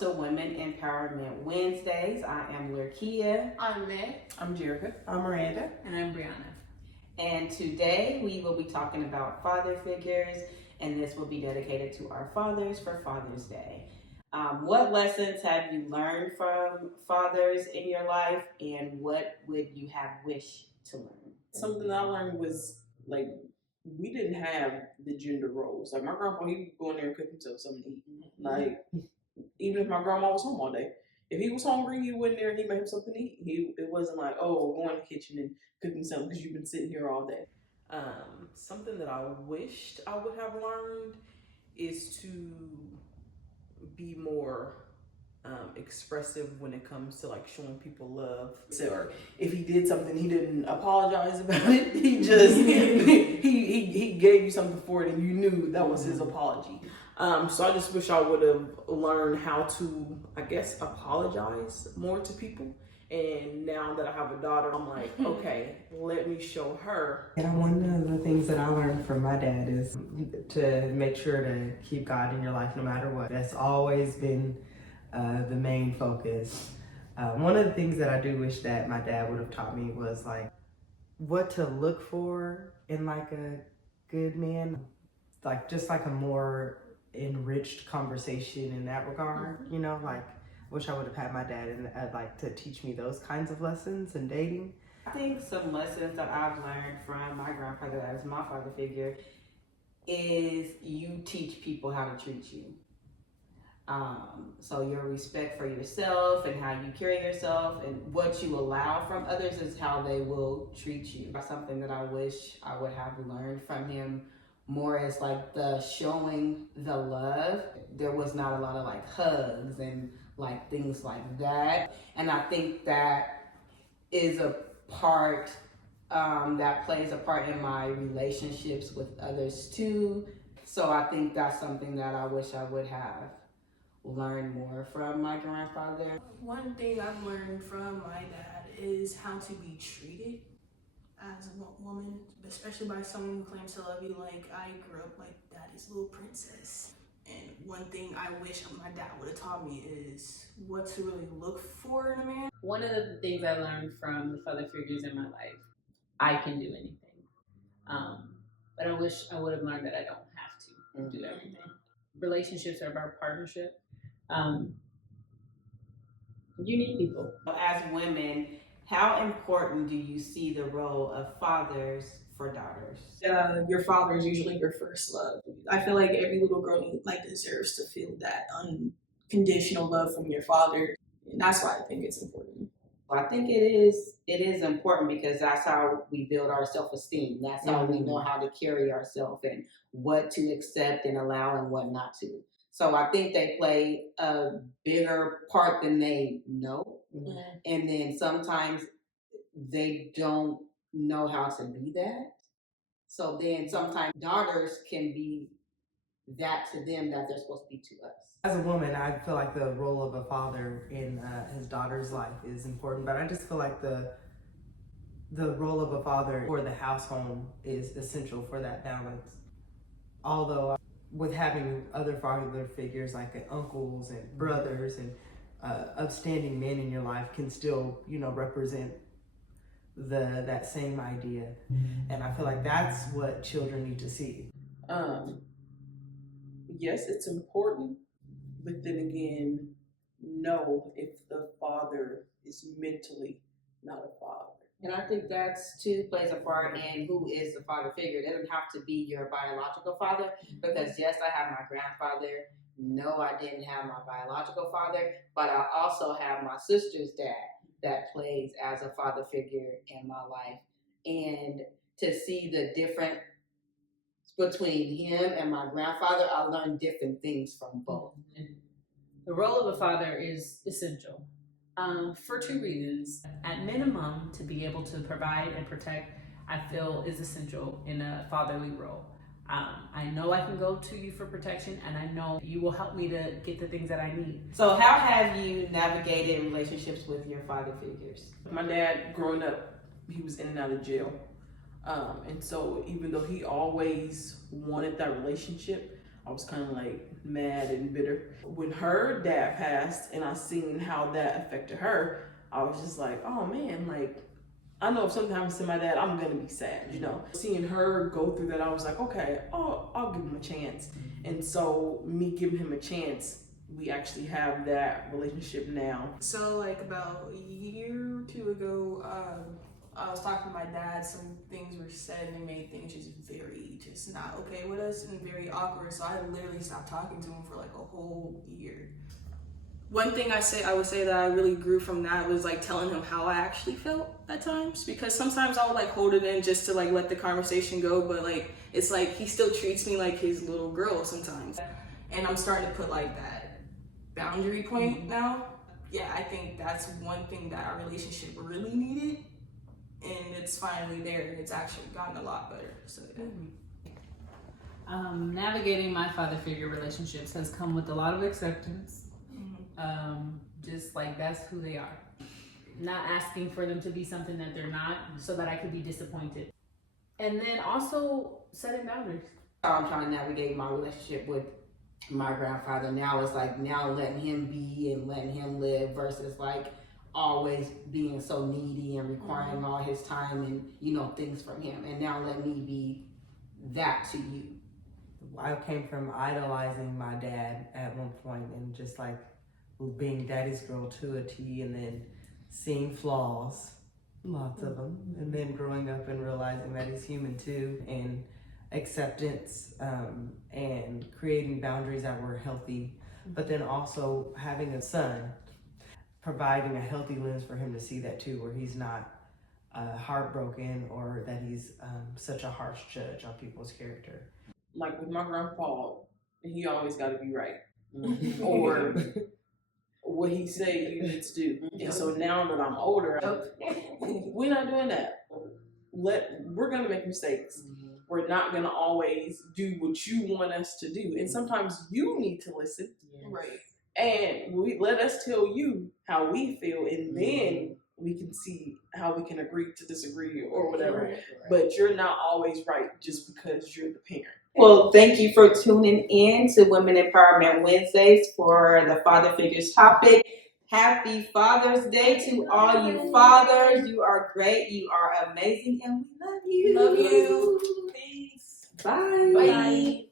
to Women Empowerment Wednesdays. I am Lurkia. I'm Meg. I'm Jerica. I'm Miranda. And I'm Brianna. And today we will be talking about father figures, and this will be dedicated to our fathers for Father's Day. What lessons have you learned from fathers in your life, and what would you have wished to learn? Something I learned was like we didn't have the gender roles. Like my grandpa, he would go in there and cook himself something to eat. Like even if my grandma was home all day, if he was hungry, he went in there and he made him something to eat. It wasn't like, oh, go in the kitchen and cook me something because you've been sitting here all day. Something that I wished I would have learned is to be more expressive when it comes to like showing people love. So, or if he did something, he didn't apologize about it. He just he gave you something for it, and you knew that was his apology. So I just wish I would have learned how to, I guess, apologize more to people. And now that I have a daughter, I'm like, okay, let me show her. And one of the things that I learned from my dad is to make sure to keep God in your life no matter what. That's always been the main focus. One of the things that I do wish that my dad would have taught me was like what to look for in like a good man, like just like a more enriched conversation in that regard, you know, like wish I would have had my dad and like to teach me those kinds of lessons in dating. I think some lessons that I've learned from my grandfather, that is my father figure, is you teach people how to treat you. So your respect for yourself and how you carry yourself and what you allow from others is how they will treat you. That's something that I wish I would have learned from him more, as like the showing the love. There was not a lot of like hugs and like things like that. And I think that is a part that plays a part in my relationships with others too. So I think that's something that I wish I would have learned more from my grandfather. One thing I've learned from my dad is how to be treated as a woman, especially by someone who claims to love you. Like, I grew up like daddy's little princess. And one thing I wish my dad would have taught me is what to really look for in a man. One of the things I learned from the father figures in my life, I can do anything. But I wish I would have learned that I don't have to do everything. Relationships are about partnership. You need people. As women, how important do you see the role of fathers for daughters? Your father is usually your first love. I feel like every little girl deserves to feel that unconditional love from your father, and that's why I think it's important. I think it is important because that's how we build our self-esteem. That's how we know how to carry ourselves and what to accept and allow and what not to. So I think they play a bigger part than they know. Mm-hmm. And then sometimes they don't know how to be that. So then sometimes daughters can be that to them that they're supposed to be to us. As a woman, I feel like the role of a father in his daughter's life is important, but I just feel like the role of a father for the household is essential for that balance. Although with having other father figures like uncles and brothers and upstanding men in your life can still, you know, represent that same idea. And I feel like that's what children need to see. Yes, it's important, but then again, no, if the father is mentally not a father. And I think that's too plays a part in who is the father figure. It doesn't have to be your biological father, because yes, I have my grandfather. No, I didn't have my biological father, but I also have my sister's dad that plays as a father figure in my life. And to see the difference between him and my grandfather, I learned different things from both. The role of a father is essential for two reasons. At minimum, to be able to provide and protect, I feel is essential in a fatherly role. I know I can go to you for protection, and I know you will help me to get the things that I need. So how have you navigated relationships with your father figures? My dad, growing up, he was in and out of jail. And so even though he always wanted that relationship, I was kind of like mad and bitter. When her dad passed and I seen how that affected her, I was just like, oh man, like, I know if something happens to my dad, I'm gonna be sad, you know. Seeing her go through that, I was like, okay, I'll give him a chance. And so me giving him a chance, we actually have that relationship now. So like about a year or two ago, I was talking to my dad. Some things were said and they made things just not okay with us and very awkward. So I literally stopped talking to him for like a whole year. One thing I would say that I really grew from that was like telling him how I actually felt at times, because sometimes I would like hold it in just to like let the conversation go, but like it's like he still treats me like his little girl sometimes, and I'm starting to put like that boundary point now. Yeah, I think that's one thing that our relationship really needed, and it's finally there, and it's actually gotten a lot better. So yeah. Navigating my father figure relationships has come with a lot of acceptance. Just like that's who they are. Not asking for them to be something that they're not, so that I could be disappointed. And then also setting boundaries. I'm trying to navigate my relationship with my grandfather. Now it's like now letting him be and letting him live versus like always being so needy and requiring all his time and, you know, things from him. And now let me be that to you. I came from idolizing my dad at one point and just like being daddy's girl to a T, and then seeing flaws, lots of them, and then growing up and realizing that he's human too, and acceptance, and creating boundaries that were healthy, but then also having a son, providing a healthy lens for him to see that too, where he's not heartbroken or that he's such a harsh judge on people's character. Like with my grandpa, he always got to be right, or what he say you need to do. And so now that I'm older, we're not doing that. We're gonna make mistakes. We're not gonna always do what you want us to do, and sometimes you need to listen, Right. and let us tell you how we feel, and then we can see how we can agree to disagree or whatever. But you're not always right just because you're the parent. Well, thank you for tuning in to Women Empowerment Wednesdays for the Father Figures topic. Happy Father's Day to all you fathers. You are great. You are amazing. And we love you. Love you. Peace. Bye. Bye.